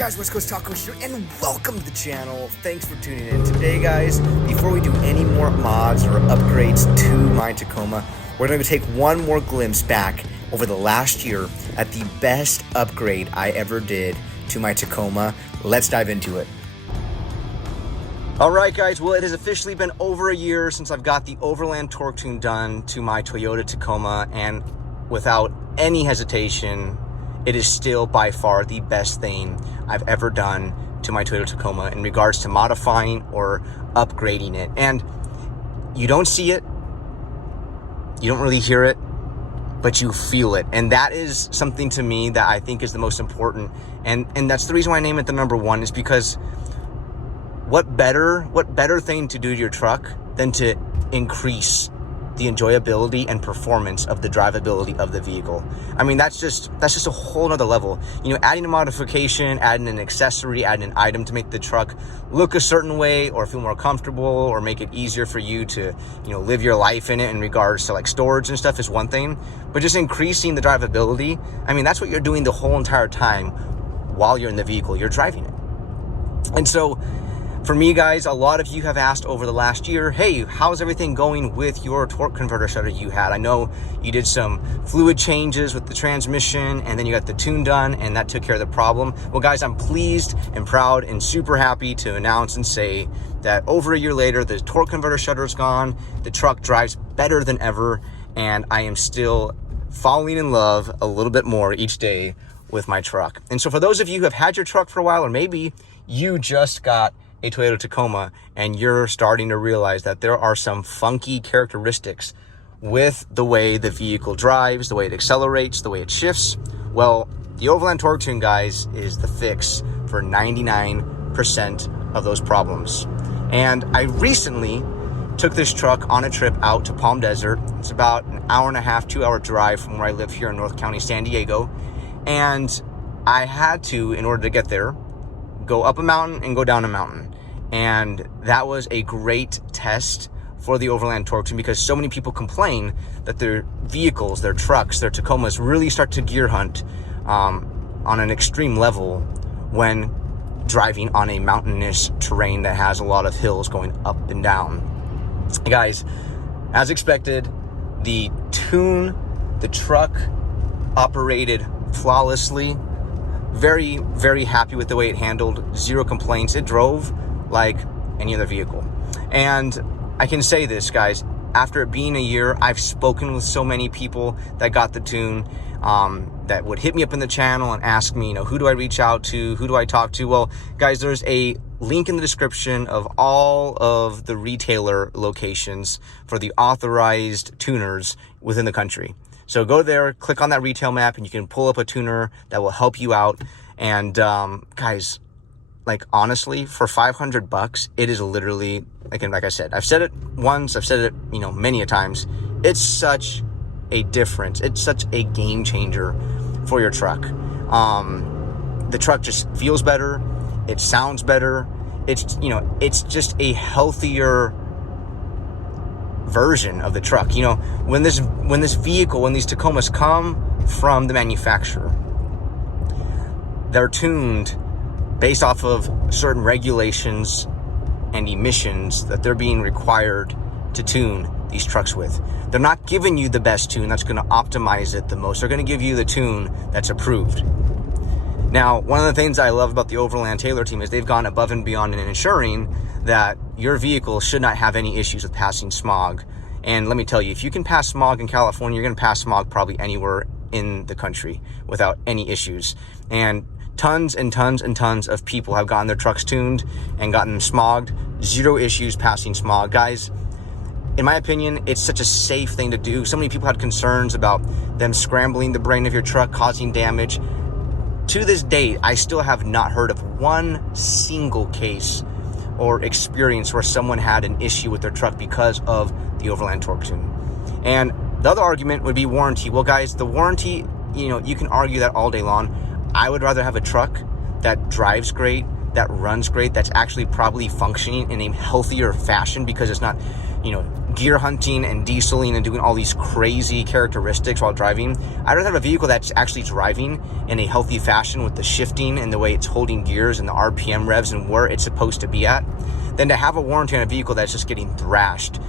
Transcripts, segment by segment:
guys, West Coast Taco here, and welcome to the channel. Thanks for tuning in. Today, guys, before we do any more mods or upgrades to my Tacoma, we're going to take one more glimpse back over the last year at the best upgrade I ever did to my Tacoma. Let's dive into it. All right, guys, well, it has officially been over a year since I've got the Overland Torque tune done to my Toyota Tacoma, and without any hesitation, it is still by far the best thing I've ever done to my Toyota Tacoma in regards to modifying or upgrading it. And you don't see it, you don't really hear it, but you feel it. And that is something to me that I think is the most important. And that's the reason why I name it the number one, is because what better thing to do to your truck than to increase the enjoyability and performance of the drivability of the vehicle. I mean, that's just a whole nother level. You know, adding a modification, adding an accessory, adding an item to make the truck look a certain way or feel more comfortable or make it easier for you to, you know, live your life in it in regards to like storage and stuff is one thing, but just increasing the drivability, I mean, that's what you're doing the whole entire time while you're in the vehicle, you're driving it. And so for me, guys, a lot of you have asked over the last year, hey, how's everything going with your torque converter shudder you had? I know you did some fluid changes with the transmission, and then you got the tune done, and that took care of the problem. Well, guys, I'm pleased and proud and super happy to announce and say that over a year later, the torque converter shudder is gone, the truck drives better than ever, and I am still falling in love a little bit more each day with my truck. And so for those of you who have had your truck for a while, or maybe you just got a Toyota Tacoma and you're starting to realize that there are some funky characteristics with the way the vehicle drives, the way it accelerates, the way it shifts, well, the Overland Torque tune, guys, is the fix for 99% of those problems. And I recently took this truck on a trip out to Palm Desert. It's about an hour and a half, 2-hour drive from where I live here in North County, San Diego. And I had to, in order to get there, go up a mountain and go down a mountain. And that was a great test for the Overland Torque tune, because so many people complain that their vehicles, their trucks, their Tacomas really start to gear hunt on an extreme level when driving on a mountainous terrain that has a lot of hills going up and down. Guys, as expected, the truck operated flawlessly. Very, very happy with the way it handled. Zero complaints. It drove like any other vehicle. And I can say this, guys, after it being a year, I've spoken with so many people that got the tune, that would hit me up in the channel and ask me, you know, who do I reach out to? Who do I talk to? Well, guys, there's a link in the description of all of the retailer locations for the authorized tuners within the country. So go there, click on that retail map, and you can pull up a tuner that will help you out. And guys, like, honestly, for $500, it is literally, again, like I said, I've said it once, I've said it, you know, many a times. It's such a difference. It's such a game changer for your truck. The truck just feels better. It sounds better. It's, you know, it's just a healthier version of the truck. You know, when these Tacomas come from the manufacturer, they're tuned based off of certain regulations and emissions that they're being required to tune these trucks with. They're not giving you the best tune that's going to optimize it the most. They're going to give you the tune that's approved. Now, one of the things I love about the Overland Taylor team is they've gone above and beyond in ensuring that your vehicle should not have any issues with passing smog. And let me tell you, if you can pass smog in California, you're going to pass smog probably anywhere in the country without any issues. And tons and tons and tons of people have gotten their trucks tuned and gotten them smogged. Zero issues passing smog. Guys, in my opinion, it's such a safe thing to do. So many people had concerns about them scrambling the brain of your truck, causing damage. To this date, I still have not heard of one single case or experience where someone had an issue with their truck because of the Overland Torque tune. And the other argument would be warranty. Well, guys, the warranty, you know, you can argue that all day long. I would rather have a truck that drives great, that runs great, that's actually probably functioning in a healthier fashion because it's not, you know, gear hunting and dieseling and doing all these crazy characteristics while driving. I'd rather have a vehicle that's actually driving in a healthy fashion with the shifting and the way it's holding gears and the RPM revs and where it's supposed to be at, than to have a warranty on a vehicle that's just getting thrashed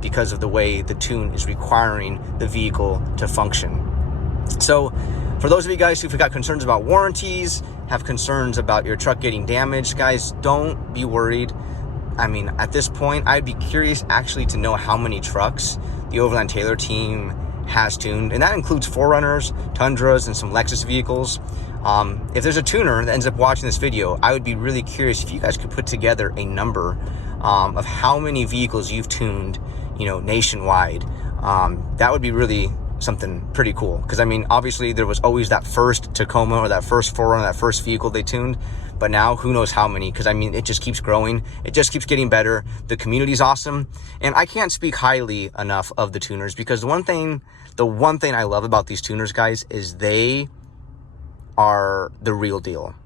because of the way the tune is requiring the vehicle to function. So for those of you guys who've got concerns about warranties, have concerns about your truck getting damaged, guys, don't be worried. I mean, at this point, I'd be curious actually to know how many trucks the Overland Taylor team has tuned, and that includes 4Runners, Tundras, and some Lexus vehicles. If there's a tuner that ends up watching this video, I would be really curious if you guys could put together a number of how many vehicles you've tuned, you know, nationwide. That would be really something pretty cool, because I mean, obviously there was always that first Tacoma or that first 4Runner, that first vehicle they tuned, but now who knows how many, because I mean, it just keeps growing, it just keeps getting better. The community's awesome, and I can't speak highly enough of the tuners, because the one thing I love about these tuners, guys, is they are the real deal.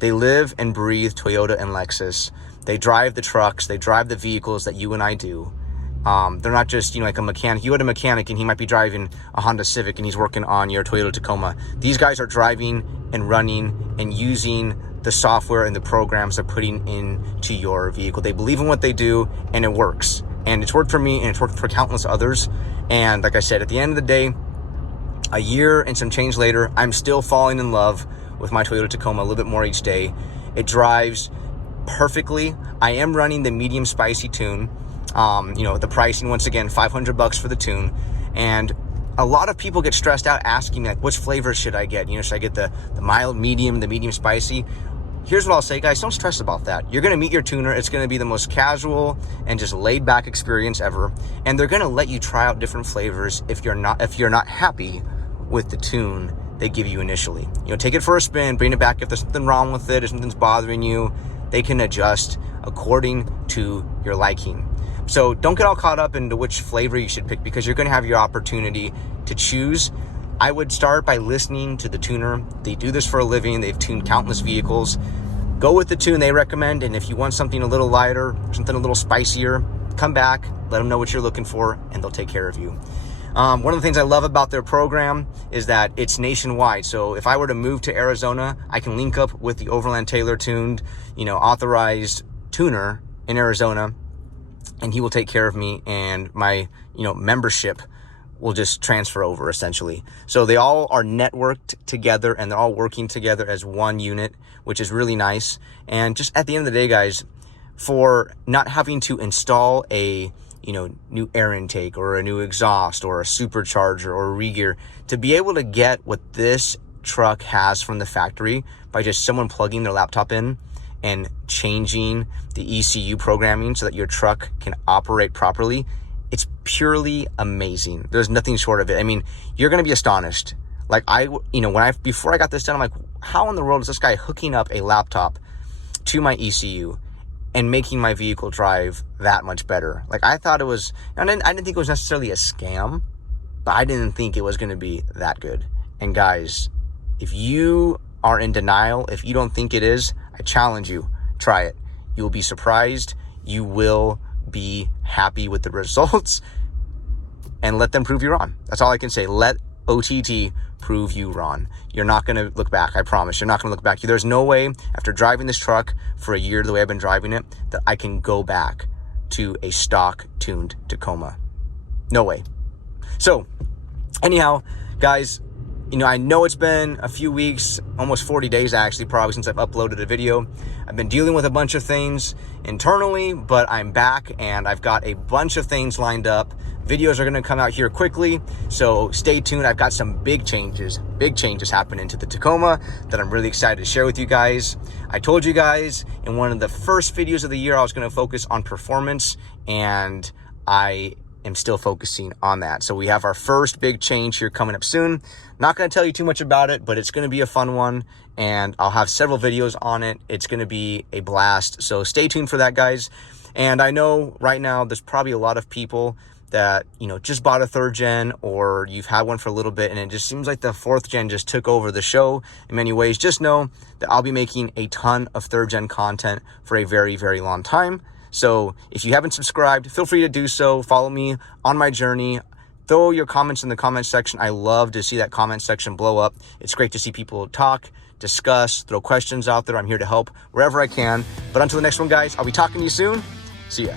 They live and breathe Toyota and Lexus. They drive the trucks, they drive the vehicles that you and I do. They're not just, you know, like a mechanic. You go to a mechanic and he might be driving a Honda Civic and he's working on your Toyota Tacoma. These guys are driving and running and using the software and the programs they're putting into your vehicle. They believe in what they do, and it works. And it's worked for me, and it's worked for countless others. And like I said, at the end of the day, a year and some change later, I'm still falling in love with my Toyota Tacoma a little bit more each day. It drives perfectly. I am running the medium spicy tune. You know, the pricing, once again, $500 for the tune. And a lot of people get stressed out asking me, like, which flavor should I get? You know, should I get the mild, medium, the medium spicy? Here's what I'll say, guys, don't stress about that. You're going to meet your tuner. It's going to be the most casual and just laid back experience ever. And they're going to let you try out different flavors if you're not happy with the tune they give you initially. You know, take it for a spin, bring it back if there's something wrong with it, if something's bothering you. They can adjust according to your liking. So don't get all caught up into which flavor you should pick, because you're going to have your opportunity to choose. I would start by listening to the tuner. They do this for a living. They've tuned countless vehicles. Go with the tune they recommend, and if you want something a little lighter, something a little spicier, come back, let them know what you're looking for, and they'll take care of you. One of the things I love about their program is that it's nationwide. So if I were to move to Arizona, I can link up with the Overland Taylor tuned, you know, authorized tuner in Arizona, and he will take care of me, and my, you know, membership will just transfer over essentially. So they all are networked together, and they're all working together as one unit, which is really nice. And just at the end of the day, guys, for not having to install a, you know, new air intake or a new exhaust or a supercharger or a regear, to be able to get what this truck has from the factory by just someone plugging their laptop in and changing the ECU programming so that your truck can operate properly, it's purely amazing. There's nothing short of it. I mean, you're going to be astonished. Like before I got this done, I'm like, how in the world is this guy hooking up a laptop to my ECU and making my vehicle drive that much better? Like, I thought it was, I didn't think it was necessarily a scam, but I didn't think it was going to be that good. And guys, if you are in denial, if you don't think it is, I challenge you, try it. You will be surprised. You will be happy with the results, and let them prove you wrong. That's all I can say. Let OTT prove you wrong. You're not going to look back. I promise. You're not going to look back. There's no way, after driving this truck for a year the way I've been driving it, that I can go back to a stock tuned Tacoma. No way. So anyhow, guys, you know, I know it's been a few weeks, almost 40 days actually, probably, since I've uploaded a video. I've been dealing with a bunch of things internally, but I'm back and I've got a bunch of things lined up. Videos are going to come out here quickly, so stay tuned. I've got some big changes happening to the Tacoma that I'm really excited to share with you guys. I told you guys in one of the first videos of the year I was going to focus on performance, and I am still focusing on that. So we have our first big change here coming up soon. Not going to tell you too much about it, but it's going to be a fun one, and I'll have several videos on it. It's going to be a blast. So stay tuned for that, guys. And I know right now there's probably a lot of people that, you know, just bought a 3rd gen, or you've had one for a little bit and it just seems like the 4th gen just took over the show in many ways, just know that I'll be making a ton of 3rd gen content for a very, very long time. So if you haven't subscribed, feel free to do so. Follow me on my journey. Throw your comments in the comment section. I love to see that comment section blow up. It's great to see people talk, discuss, throw questions out there. I'm here to help wherever I can. But until the next one, guys, I'll be talking to you soon. See ya.